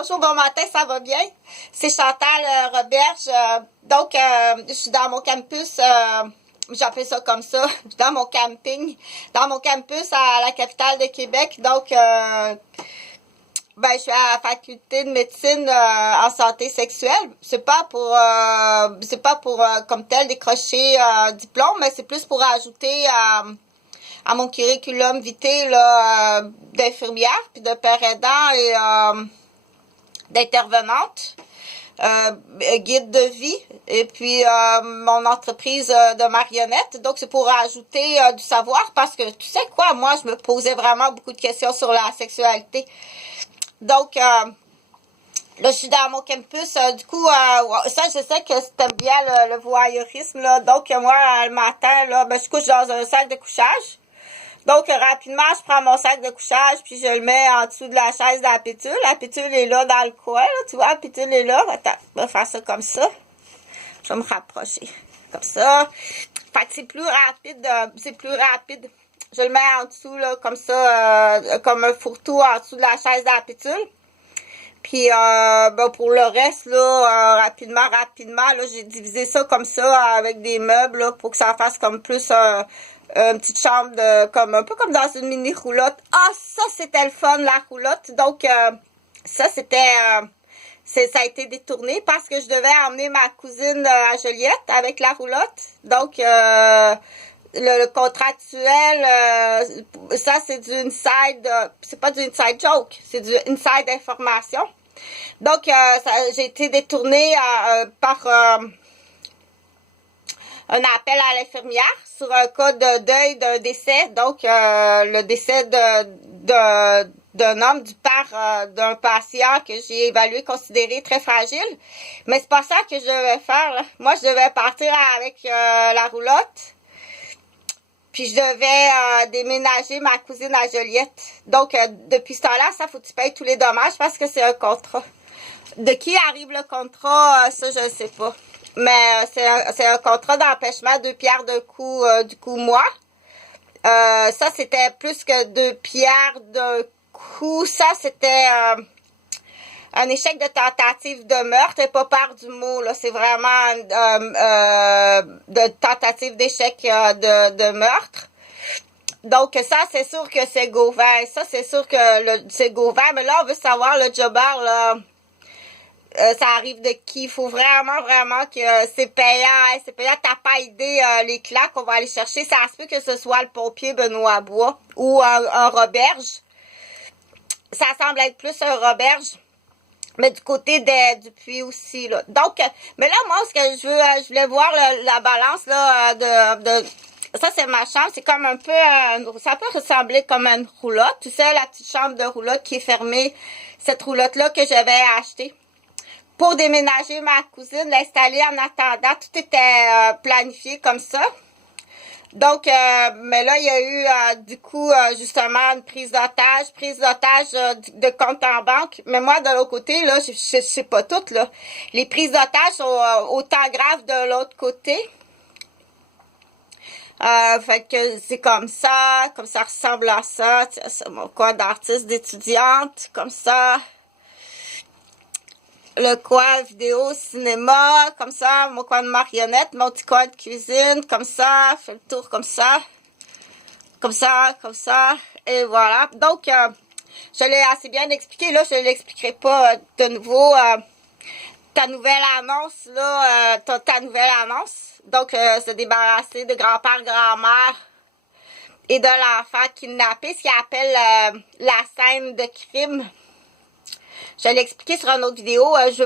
Bonjour, bon matin, ça va bien? C'est Chantal Roberge. Je suis dans mon campus, j'appelle ça comme ça, dans mon camping, dans mon campus à la capitale de Québec. Je suis à la faculté de médecine en santé sexuelle. C'est pas pour comme tel décrocher diplôme, mais c'est plus pour ajouter à mon curriculum vitae là, d'infirmière, puis de père aidant et d'intervenante, guide de vie, et puis mon entreprise de marionnettes. Donc, c'est pour ajouter du savoir parce que, tu sais quoi, moi, je me posais vraiment beaucoup de questions sur la sexualité. Donc, là, je suis dans mon campus. Du coup, ça, je sais que c'était bien le voyeurisme, là. Donc, moi, le matin, là, je couche dans un sac de couchage. Donc, rapidement, je prends mon sac de couchage, puis je le mets en dessous de la chaise de la pétule. La pétule est là dans le coin, là, tu vois, la pétule est là. Attends, je vais faire ça comme ça. Je vais me rapprocher. Comme ça. Fait que c'est plus rapide, Je le mets en dessous, là, comme ça, comme un fourre-tout en dessous de la chaise de la pétule. Puis, pour le reste, là, rapidement, là, j'ai divisé ça comme ça, avec des meubles, là, pour que ça fasse comme plus une petite chambre un peu comme dans une mini roulotte. Ah, ça, c'était le fun, la roulotte. Donc, ça a été détourné parce que je devais emmener ma cousine à Joliette avec la roulotte. Donc, le contractuel, ça, c'est du inside, c'est pas du inside joke, c'est du inside information. Donc, j'ai été détournée par un appel à l'infirmière sur un cas de deuil d'un décès. Donc, le décès d'un homme du père d'un patient que j'ai évalué, considéré très fragile. Mais c'est pas ça que je devais faire, là. Moi, je devais partir avec la roulotte. Puis je devais déménager ma cousine à Joliette. Donc, depuis ce temps-là, ça faut que tu payes tous les dommages parce que c'est un contrat. De qui arrive le contrat, ça, je ne sais pas. Mais c'est un contrat d'empêchement, 2 pierres d'un coup, du coup, moi. Ça, c'était plus que 2 pierres d'un coup. Ça, c'était un échec de tentative de meurtre et pas par du mot, là. C'est vraiment de tentative d'échec de meurtre. Donc, ça, c'est sûr que c'est Gauvin. Ça, c'est sûr que c'est Gauvin. Mais là, on veut savoir, le jobber, là, ça arrive de qui? Il faut vraiment que c'est payant. C'est payant. T'as pas idée les claques qu'on va aller chercher. Ça se peut que ce soit le pompier Benoît Bois ou un Roberge. Ça semble être plus un Roberge. Mais du côté du puits aussi, là. Donc, mais là, moi, ce que je voulais voir la balance, là, ça, c'est ma chambre. C'est comme un peu, ça peut ressembler comme une roulotte. Tu sais, la petite chambre de roulotte qui est fermée. Cette roulotte-là que j'avais achetée pour déménager ma cousine, l'installer en attendant. Tout était planifié comme ça. Donc, mais là, il y a eu, du coup, justement, une prise d'otage de compte en banque. Mais moi, de l'autre côté, là, je sais pas toutes, là. Les prises d'otage sont autant graves de l'autre côté. Fait que c'est comme ça ressemble à ça. C'est mon coin d'artiste, d'étudiante, comme ça. Le coin vidéo, cinéma, comme ça, mon coin de marionnette, mon petit coin de cuisine, comme ça, fait le tour comme ça, et voilà. Donc, je l'ai assez bien expliqué, là, je ne l'expliquerai pas de nouveau. Ta nouvelle annonce, là, ta nouvelle annonce, donc, se débarrasser de grand-père, grand-mère et de l'enfant kidnappé, ce qu'il appelle la scène de crime. Je l'ai expliqué sur une autre vidéo, je